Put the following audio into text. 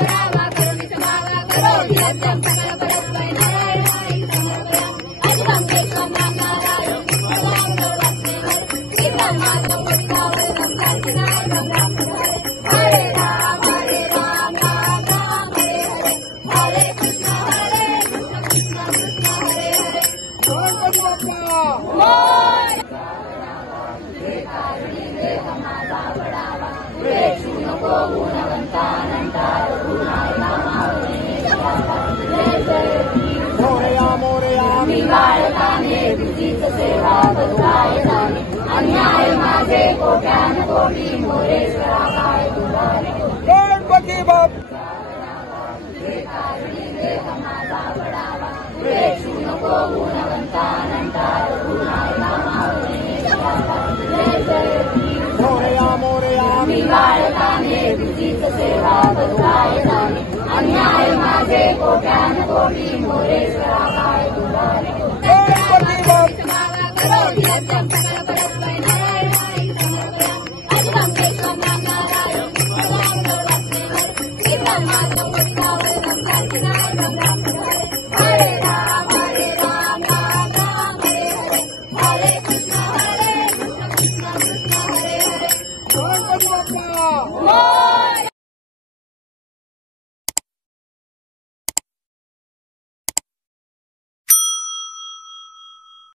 करावा करुणी समावा करोति अद्यं सकल परस्मै नारायणाय समर्पयामि अजरं केशवं नाम नारायणं भगवान् सर्वस्मै शीघ्रं मातरं वदितावरदं कार्तिकायकं रामचन्द्राय हरे राम हरे राम राम राम हरे हरे हरे कृष्ण कृष्ण कृष्ण हरे हरे गणपती बाप्पा मोरया मोरया बाळकाने तुझीच सेवा बदलाय जाणे अन्याय माझे कोट्यान कोटी मोरेश्वरा काय तुझाने गणपती बाप्पा वेचू नको गुणवंता मोरया मोरया बाळकाने तुझीच सेवा बदलाय जाणे अन्याय माझे कोट्यान कोटी मोरेश्वरा काय तुझाने गणपती बाप्पा करोति अद्यं सकल परस्मै नारायणाय समर्पयामि अजरं केशवं नाम नारायणं भगवान् सर्वस्मै शीघ्रं मातरं वदितावरदं कार्तिकायकं रामचन्द्राय हरे राम हरे राम राम राम हरे हरे हरे कृष्ण कृष्ण कृष्ण हरे हरे गणपती बाप्पा